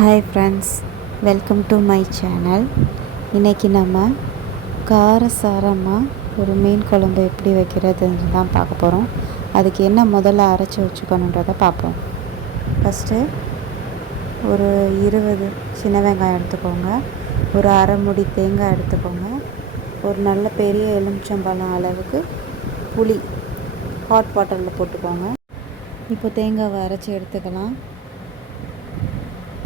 Hi friends, welcome to my channel. இன்றைக்கி நம்ம காரசாரமாக ஒரு மீன் குழம்பு எப்படி வைக்கிறதுன்னு தான் பார்க்க போகிறோம். அதுக்கு என்ன முதல்ல அரைச்சி வச்சுக்கணுன்றதை பார்ப்போம். ஃபஸ்ட்டு ஒரு 20 சின்ன வெங்காயம் எடுத்துக்கோங்க. ஒரு அரை மூடி தேங்காய் எடுத்துக்கோங்க. ஒரு நல்ல பெரிய எலுமிச்சம்பழம் அளவுக்கு புளி ஹாட் வாட்டரில் போட்டுக்கோங்க. இப்போ தேங்காவை அரைச்சி எடுத்துக்கலாம்.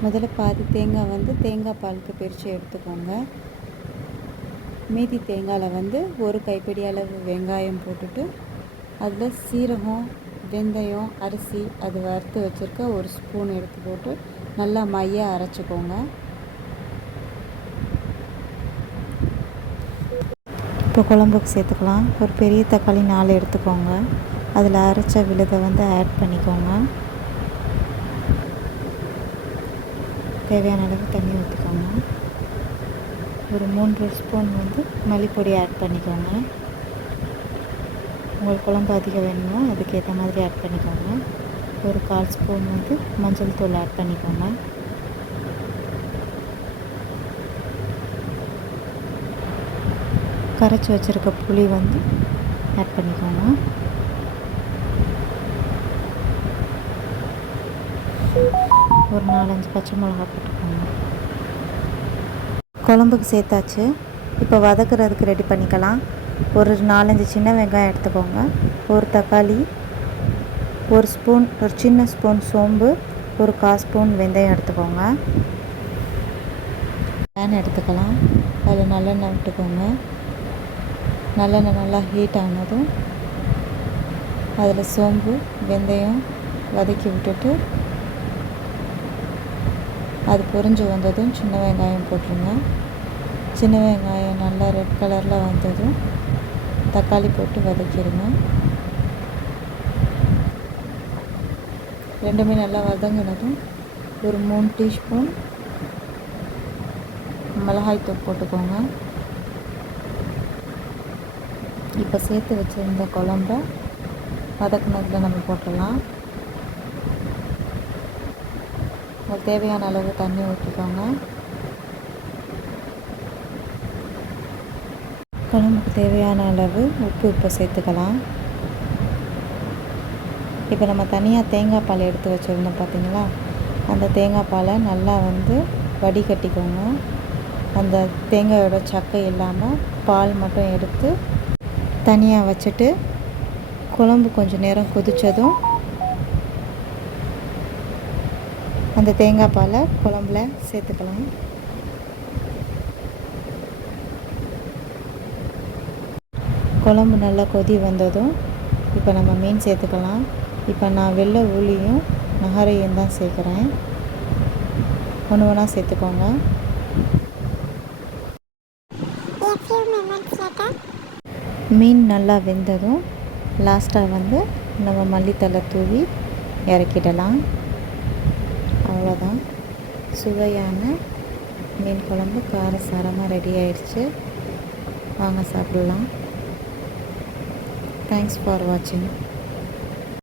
முதல்ல பாதி தேங்காய் தேங்காய் பாலுக்கு பிரித்து எடுத்துக்கோங்க. மீதி தேங்காயில் ஒரு கைப்பிடி அளவு வெங்காயம் போட்டுட்டு அதில் சீரகம், வெந்தயம், அரிசி அது வறுத்து வச்சுருக்க ஒரு ஸ்பூன் எடுத்து போட்டு நல்லா மையாக அரைச்சிக்கோங்க. இப்போ குழம்புக்கு சேர்த்துக்கலாம். ஒரு பெரிய தக்காளி 4 எடுத்துக்கோங்க. அதில் அரைச்ச விழுதை ஆட் பண்ணிக்கோங்க. தேவையான அளவு தண்ணி ஊற்றிக்கோங்க. ஒரு 3 ஸ்பூன் மல்லிப்பொடி ஆட் பண்ணிக்கோங்க. உங்களுக்கு குழம்பு அதிகம் வேணுமோ அதுக்கேற்ற மாதிரி ஆட் பண்ணிக்கோங்க. ஒரு 1/4 ஸ்பூன் மஞ்சள் தூள் ஆட் பண்ணிக்கோங்க. கரைச்சி வச்சுருக்க புளி ஆட் பண்ணிக்கோங்க. ஒரு 4-5 பச்சை மிளகா போட்டுக்கோங்க. குழம்புக்கு சேர்த்தாச்சு. இப்போ வதக்குறதுக்கு ரெடி பண்ணிக்கலாம். ஒரு 4-5 சின்ன வெங்காயம் எடுத்துக்கோங்க. ஒரு தக்காளி, ஒரு சின்ன ஸ்பூன் சோம்பு, ஒரு 1/4 ஸ்பூன் வெந்தயம் எடுத்துக்கோங்க. பேன் எடுத்துக்கலாம். அதில் நல்லெண்ணெய் விட்டுக்கோங்க. நல்லெண்ணெய் நல்லா ஹீட் ஆனதும் அதில் சோம்பு, வெந்தயம் வதக்கி விட்டுட்டு அது பொரிஞ்சு வந்ததும் சின்ன வெங்காயம் போட்டுருங்க. சின்ன வெங்காயம் நல்லா ரெட் கலரில் வந்ததும் தக்காளி போட்டு வதக்கிடுங்க. ரெண்டுமே நல்லா வதங்கினதும் ஒரு 3 டீஸ்பூன் மிளகாய்த்தூள் போட்டுக்கோங்க. இப்போ சேர்த்து வச்சுருந்த குழம்ப வதக்குனதில் நம்ம போட்டுடலாம். தேவையான அளவு தண்ணி ஊற்றிக்கோங்க. குழம்புக்கு தேவையான அளவு உப்பு இப்போ சேர்த்துக்கலாம். இப்போ நம்ம தனியாக தேங்காய் பால் எடுத்து வச்சுருந்தோம் பார்த்தீங்களா, அந்த தேங்காய் பாலை நல்லா வடிகட்டிக்கோங்க. அந்த தேங்காயோட சக்கை இல்லாமல் பால் மட்டும் எடுத்து தனியாக வச்சுட்டு குழம்பு கொஞ்சம் நேரம் கொதித்ததும் அந்த தேங்காய் பாலை குழம்புல சேர்த்துக்கலாம். குழம்பு நல்லா கொதி வந்ததும் இப்போ நம்ம மீன் சேர்த்துக்கலாம். இப்போ நான் வெள்ளை ஊளியும் நகரையும் தான் சேர்க்குறேன். ஒன்று ஒன்றா சேர்த்துக்கோங்க. மீன் நல்லா வெந்ததும் லாஸ்ட்டாக நம்ம மல்லித்தழை தூவி இறக்கிடலாம். அவ்வளோதான், சுவையான மீன் குழம்பு காரசாரமாக ரெடி ஆயிடுச்சு. வாங்க சாப்பிடலாம். தேங்க்ஸ் ஃபார் வாட்சிங்.